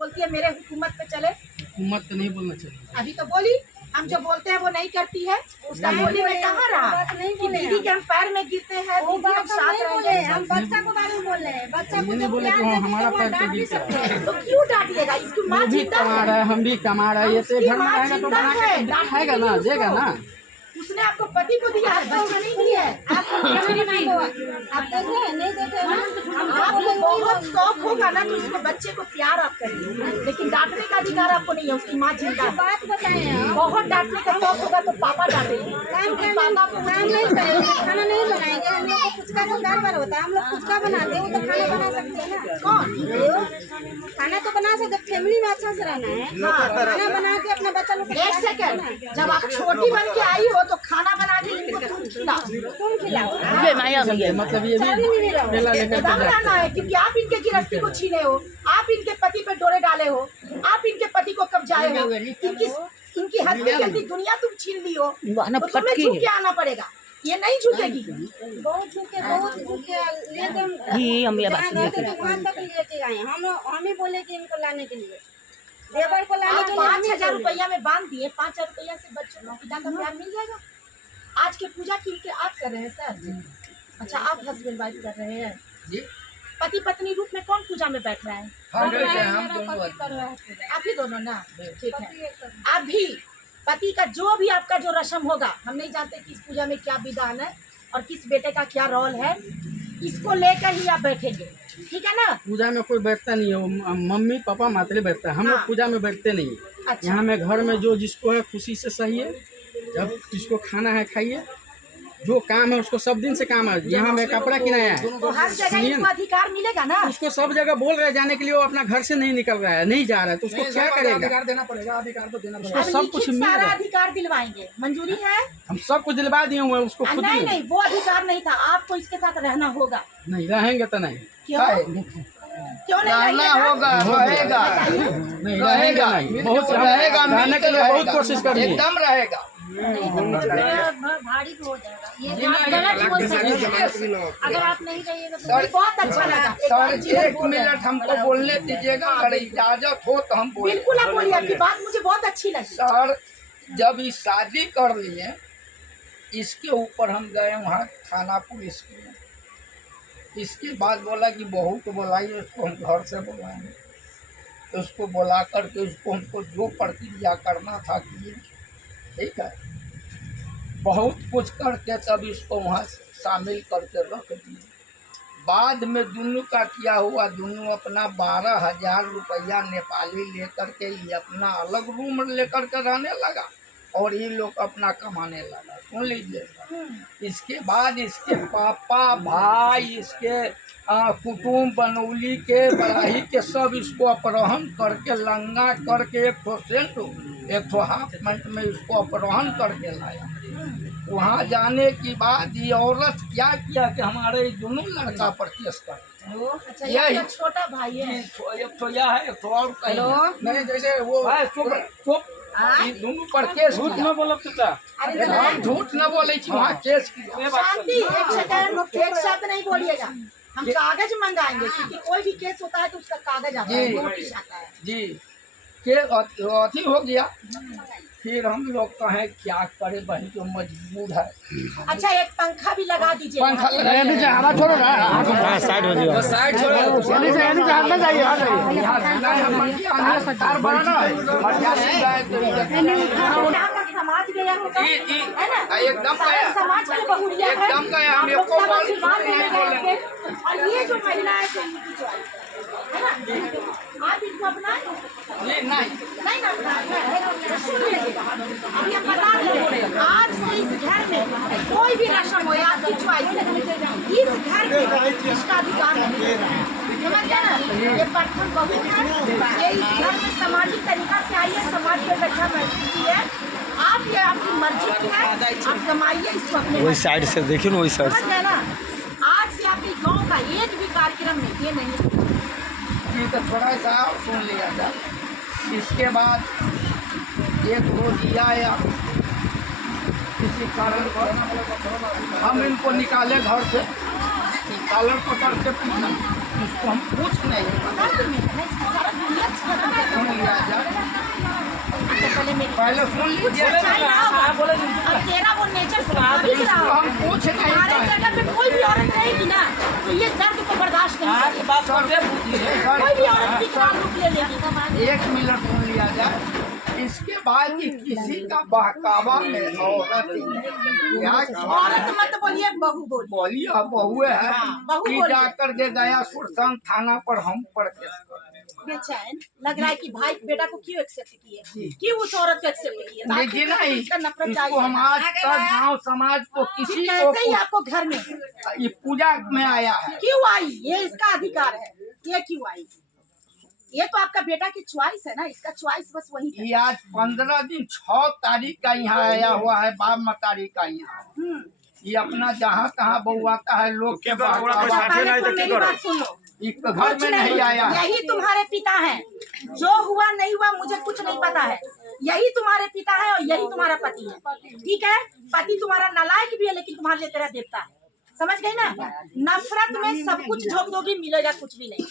बोलती है मेरे हुकूमत पे चले। हुकूमत तो नहीं बोलना चाहिए। अभी तो बोली, हम जो बोलते हैं वो नहीं करती है। उसका बोली में कहाँ रहा कि दीदी के हम पैर में गिरते हैं, दीदी हम साथ रहेंगे। हम बच्चा को बारे में बोल रहे हैं, बच्चा को नहीं बोले कि हमारा पैर पे गिरता है। तो क्यों डांटिएगा? इसकी माँ भी जिंदा कमा है, रहा है, हम भी कमा रहे हैं। ये से घर में आएगा तो बना के खाएगा ना, देगा ना। उसने आपको पति को दिया है, बच्चा नहीं दिया है। आप देखे नहीं देखे आपको बहुत शौक होगा ना तो उसको बच्चे को प्यार आप करिए, लेकिन डांटने का अधिकार आपको नहीं है। उसकी माँ जिंदा है। बात बताए बहुत डांटने का शौक होगा तो पापा डांटेंगे। पापा को काम नहीं करेंगे, खाना नहीं बनाएंगे। हम लोग को पुचका से बार होता है, हम लोग पुचका बनाते हैं, वो तो खाना बना सकते हैं ना। कौन खाना तो बना सकते, फैमिली में अच्छा से रहना है। खाना बना के अपना बच्चा लोग को एक सेकंड, जब आप छोटी बन के आई हो तो खाना बना के इनको तुम खिलाओ। तुम खिलाओ मतलब ये भी ठेला लेकर के तब रहना है, क्योंकि आप इनके गृहस्थी को छीने हो, आप इनके पति पे डोरे डाले हो, आप इनके पति को कब्जाए हो, इनकी हंसती खेलती दुनिया तुम छीन ली हो, तो तुम्हें झुक के आना पड़ेगा। ये नहीं झुकेगी। बहुत झुके लेके हम दुकान तक लेके आए। हम ही बोले कि इनको लाने के लिए, देवर को लाने के लिए 5,000 रुपया में बांध दिए। 5,000 रुपया से बच्चों को पिता का प्यार मिल जाएगा। आज के पूजा के आप कर रहे हैं सर? अच्छा, आप हस्बैंड वाइफ कर रहे हैं जी? पति पत्नी रूप में कौन पूजा में बैठ रहा है? हम दोनों आप ही दोनों ना, ठीक है। आप भी पति का जो भी आपका जो रस्म होगा, हम नहीं जानते कि इस पूजा में क्या विधान है और किस बेटे का क्या रोल है, इसको लेकर ही आप बैठेंगे, ठीक है ना? पूजा में कोई बैठता नहीं है, मम्मी पापा मातरे बैठता है। हम लोग पूजा में बैठते नहीं। अच्छा। यहाँ में घर में जो जिसको है खुशी से सही है, जब जिसको खाना है खाइए, जो काम है उसको सब दिन से काम है। यहाँ में कपड़ा किनाया है तो हर जगह इनको अधिकार मिलेगा ना। उसको सब जगह बोल रहे जाने के लिए, वो अपना घर से नहीं निकल रहा है, नहीं जा रहा है, तो उसको क्या करेगा? अधिकार देना पड़ेगा, अधिकार तो देना उसको सब कुछ मिल सारा रहा है। अधिकार दिलवाएंगे, मंजूरी है? हम सब कुछ दिलवा दिए हुए हैं उसको खुद नहीं ही। नहीं, वो अधिकार नहीं था। आपको इसके साथ रहना होगा। नहीं रहेंगे तो नहीं, क्यों क्यों नहीं रहना होगा, रहेगा, नहीं रहेगा, नहीं बहुत रहेगा, रहने के लिए बहुत कोशिश करिए, एकदम रहेगा। भारी हो जाएगा। ये गलत बोल सकते हैं। अगर आप नहीं रहिएगा तो सर बहुत अच्छा लगा। सर 1 मिनट हमको बोलने दीजिएगा, अगर इजाजत हो तो हम बोलें। बिल्कुल आप बोलिए, आपकी बात मुझे बहुत अच्छी लगी। सर जब ये शादी कर लिए, इसके ऊपर हम गए वहाँ थाना पुलिस के। इसके बाद बोला कि बहू को बुलाइए, उसको हम घर से बुलाएंगे। तो उसको बुला करके उसको हमको जो प्रक्रिया करना था किए, ठीक है। बहुत कुछ करके तब इसको वहाँ शामिल करके रख दिए। बाद में दोनों का क्या हुआ, दोनों अपना 12,000 रुपया नेपाली लेकर के ये अपना अलग रूम लेकर के रहने लगा और ये लोग अपना कमाने लगा। सुन लीजिए, इसके बाद इसके पापा भाई, इसके कुटुम्ब बनौली के बड़ाही के सब इसको अपहरण करके लंगा करके एक हाफ मिनट में इसको अपहरण करके लाया। वहाँ जाने के बाद ये औरत क्या किया कि हमारे दोनों लड़का पर केस कर। अच्छा, ये छोटा भाई है। एक तो यह है, एक तो और नहीं, जैसे वो चुप दोनों पर केस। झूठ न बोलो चाचा, हम झूठ न बोले, वहाँ केस किया। शांति, एक सेकंड, एक शब्द नहीं बोलिएगा। हम कागज मंगाएंगे, क्योंकि कोई भी केस होता है तो उसका कागज आता है, नोटिस आता है जी। के अथी हो गया, फिर हम लोग कहें क्या करे, बहन जो मजबूर है। अच्छा, एक पंखा भी लगा दीजिए। पंखा लगा हवा छोड़ो ना, साइड हो जाओ, साइड छोड़ो, समाज गया होगा, है ना? एकदम गया, समाज के बहुरिया है, एकदम गया। हम लोग को आशीर्वाद देने गए। और ये जो महिला है तो इनकी चॉइस है ना, आप इनको अपनाएं। नहीं नहीं ना अपनाएं, सुन लीजिए, अभी हम बता रहे हैं, आज से इस घर में कोई भी रस्म हो, आपकी चॉइस है, इस घर में इसका अधिकार नहीं है। समझ गए ना? ये प्रथम बहू है, ये इस घर में सामाजिक तरीका से आई है, समाज में बैठा महसूस की है। आप ये आपकी मर्जी की है, आप कमाइए, इसको अपने वही साइड से देखिए ना, वही साइड समझ गए ना? आज से आपके गांव का एक भी कार्यक्रम में ये नहीं जी। तो थोड़ा सा सुन लिया था। इसके बाद एक रोज आया, किसी कारण पर हम इनको निकाले घर से, निकालर पकड़ के पूछा, इसको हम पूछ नहीं। पहले सुन लीजिए। सच्चाई ना होगा। अब तेरा वो नेचर स्वाभाविक रहा इसको होगा। हम पूछ नहीं हमारे पाए। जगह पे कोई भी औरत रहेगी ना तो ये दर्द को बर्दाश्त नहीं करेगी। कोई भी औरत विकराल रूप ले लेगी। 1 मिनट सुन लिया जाए। इसके बाद कि किसी का बहकावा में औरत औरत मत बोलिए, बहू बोलिए। बोली अब बहू है बहू कि बोलिए। जाकर के गया सुरसन थाना पर हम पर केस कर। बेचैन लग रहा है कि भाई बेटा को क्यों एक्सेप्ट किए, क्यों उस औरत को एक्सेप्ट किए। देखिए ना इसका नफरत इसको हम आज तक गाँव समाज को किसी कैसे ही को आपको घर में ये पूजा में आया है। क्यों आई, ये इसका अधिकार है, ये क्यों आई। ये तो आपका बेटा की चॉइस है ना, इसका चॉइस बस वही है। ये आज 15 दिन 6 तारीख का यहाँ आया हुआ है, 12 तारीख का यहाँ। ये अपना जहाँ तहाँ बउआता है लोग के बहकावा। अच्छा, पहले तुम मेरी बात सुन लो। एक घर में नहीं आया है। यही तुम्हारे पिता हैं। जो हुआ नहीं हुआ मुझे कुछ नहीं पता है। यही तुम्हारे पिता है और यही तुम्हारा पति है। ठीक है, पति तुम्हारा नालायक भी है लेकिन तुम्हारे लिए तेरा देवता है। समझ गई ना। नफरत में सब कुछ झोंक दोगी, मिलेगा कुछ भी नहीं।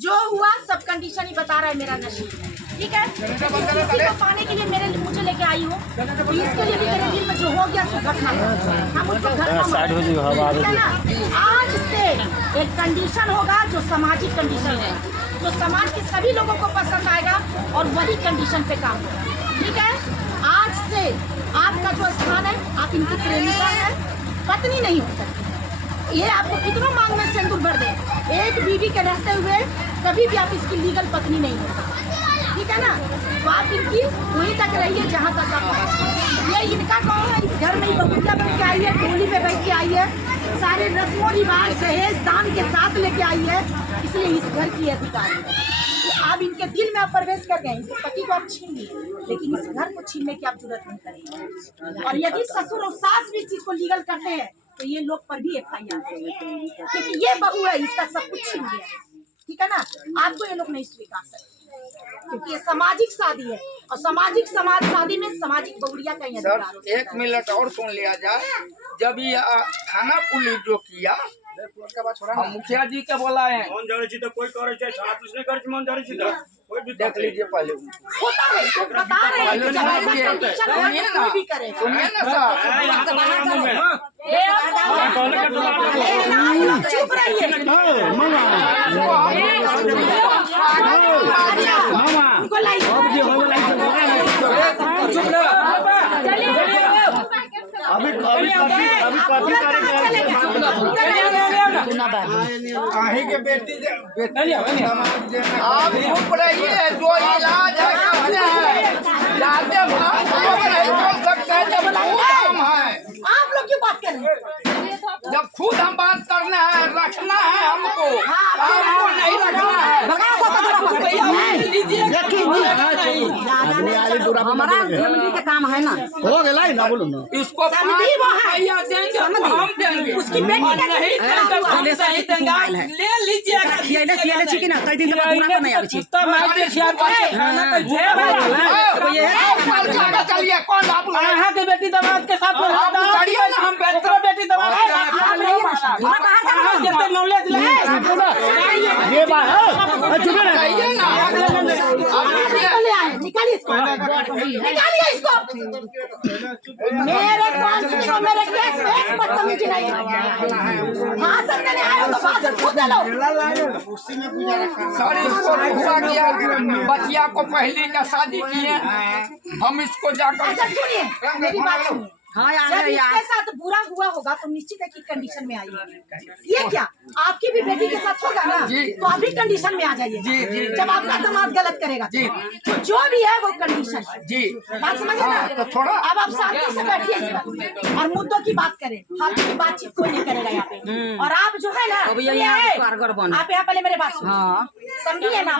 जो हुआ सब कंडीशन ही बता रहा है मेरा नसीब। ठीक है, इसी को पाने के लिए मुझे लेके आई हो, तो इसके लिए भी मेरे दिल में जो हो गया सो घटना हम उसको घटना। आज से एक कंडीशन होगा जो सामाजिक कंडीशन है, जो समाज के सभी लोगों को पसंद आएगा और वही कंडीशन पे काम होगा। ठीक है, आज से आपका जो स्थान है, आप इनकी प्रेमिका है, पत्नी नहीं हो सकती। ये आपको कितना मांग में सिंदूर भर दे, एक बीवी के रहते हुए कभी भी आप इसकी लीगल पत्नी नहीं हो सकती। ठीक है ना, तो आप इनकी वहीं तक रहिए जहाँ तक आप। ये इनका गाँव है, इस घर में ही बबूला बन के आई है, टोली में बैठ के आई है, सारे रस्मों रिवाज दहेज दान के साथ लेके आई है, इसलिए इस घर की अधिकार है। आप इनके दिल में आप प्रवेश कर गए, इनके पति को आप छीन लिए, लेकिन इस घर को छीनने की आप जरूरत नहीं करेंगे। और यदि ससुर और सास भी इस चीज को लीगल करते हैं तो ये लोग पर भी FIR, क्योंकि ये बहू है, इसका सब कुछ छीन लिया है। ठीक है ना, आपको ये लोग नहीं स्वीकार सकते क्योंकि ये सामाजिक शादी है और सामाजिक शादी में सामाजिक बहुड़िया का ही सर अधिकार। 1 मिनट और सुन लिया जाए। जब ये थाना पुलिस जो किया, हम मुखिया जी के बोला है, मन जाने छी तो कोई करे छै, थाना पुलिस नहीं करे छै, मन जाने छी तो कोई भी देख लीजिए पहले। होता है तो बता रहे हैं कि जब ऐसा कंडीशन होगा तो कोई भी करेगा। सुनिए ना सर, चुप रहिए, उनको लाइए। के बेटी आप चुप रहिए। जो इलाज है करते हैं, जाते बात लोग नहीं बोल सकते जब काम है। आप लोग क्यों बात कर रहे हैं? जब खुद हम बात करना है, रखना है हमको, आपको नहीं रखना है। हमारा फैमिली का काम है ना, हो गया ना, बोलो ना। इसको समझी वो है, भैया देंगे, हम देंगे। उसकी बेटी का नहीं ले लीजिएगा। चलिए कौन आप के बेटी दमाद के साथ आप उतारिए ना, हम बेहतर बेटी दमाद नॉलेज ये बात है, चुप रहे। रहिए ना। निकालिए इसको, निकालिए इसको। मेरे कॉन्स्टिट्यूशन में मेरे केस में एक बदतमीजी नहीं है। भाषण देने आए हो तो भाषण खुद दे लो। सर इसको हुआ क्या, बचिया को पहली का शादी किए, हम इसको जाकर अच्छा सुनिए, मेरी बात सुनिए। जब इसके साथ बुरा हुआ होगा तो निश्चित है कि कंडीशन में आइए। ये क्या आपकी भी बेटी के साथ होगा ना, तो आप भी कंडीशन में आ जाइए। जब आपका दामाद गलत करेगा तो जो भी है वो कंडीशन है। जी बात समझे ना। तो थोड़ा अब आप शांति से बैठिए इस पर और मुद्दों की बात करें, फालतू की बातचीत कोई नहीं करेगा यहाँ पे। और आप जो है ना, आप यहाँ पहले मेरे बात सुनिए, समझिए ना।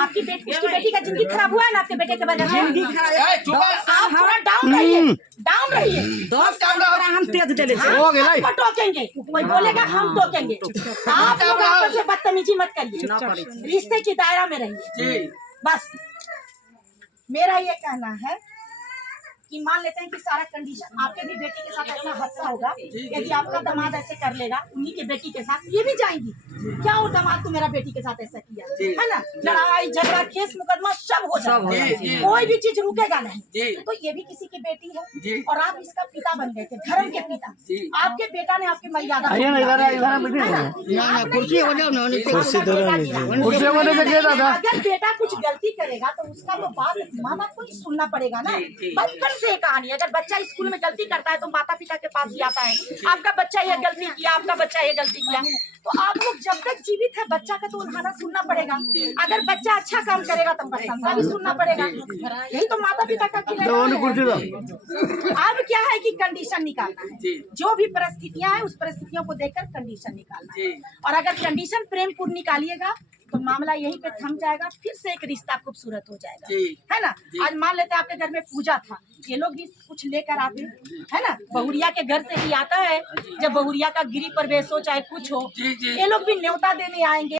आपकी बेटी, उसकी बेटी का जिंदगी खराब हुआ है ना आपके बेटे के वजह से। आप थोड़ा डाउन रहिए, डाउन रहिए। हम तेज दे हो गया, आपको टोकेंगे, कोई बोलेगा हम टोकेंगे। आप लोग आपस में बदतमीजी मत करिए, रिश्ते की दायरा में रहिए। बस मेरा ये कहना है कि मान लेते हैं कि सारा कंडीशन आपके भी बेटी के साथ ऐसा हादसा होगा, यदि आपका दामाद ऐसे कर लेगा उन्हीं के बेटी के साथ, ये भी जाएंगी क्या हो दामाद तो मेरा बेटी के साथ ऐसा किया, है ना। लड़ाई झगड़ा केस मुकदमा सब हो जाता है, कोई भी चीज रुकेगा नहीं। तो ये भी किसी की बेटी है और आप इसका पिता बन गए थे, धर्म के पिता। आपके बेटा ने आपकी मर्यादा, अगर बेटा कुछ गलती करेगा तो उसका तो बात माँ बाप को ही सुनना पड़ेगा ना। बचपन से कहानी, अगर बच्चा स्कूल में गलती करता है तो माता पिता के पास ही आता है, आपका बच्चा ये गलती किया, आपका बच्चा ये गलती किया। तो आप लोग जब तक जीवित है बच्चा का तो उन्हाना सुनना पड़ेगा। अगर बच्चा अच्छा काम करेगा तो प्रशंसा भी सुनना पड़ेगा। यही तो माता पिता का अब क्या है कि कंडीशन निकालना है, जो भी परिस्थितियां हैं उस परिस्थितियों को देखकर कंडीशन निकालना है। और अगर कंडीशन प्रेम पूर्ण निकालिएगा तो मामला यहीं पे थम जाएगा, फिर से एक रिश्ता खूबसूरत हो जाएगा, है ना। आज मान लेते हैं आपके घर में पूजा था, ये लोग भी कुछ लेकर आते है ना, बहुरिया के घर से ही आता है। जब बहुरिया का गिरी प्रवेश हो चाहे कुछ हो, ये लोग भी न्योता देने आएंगे।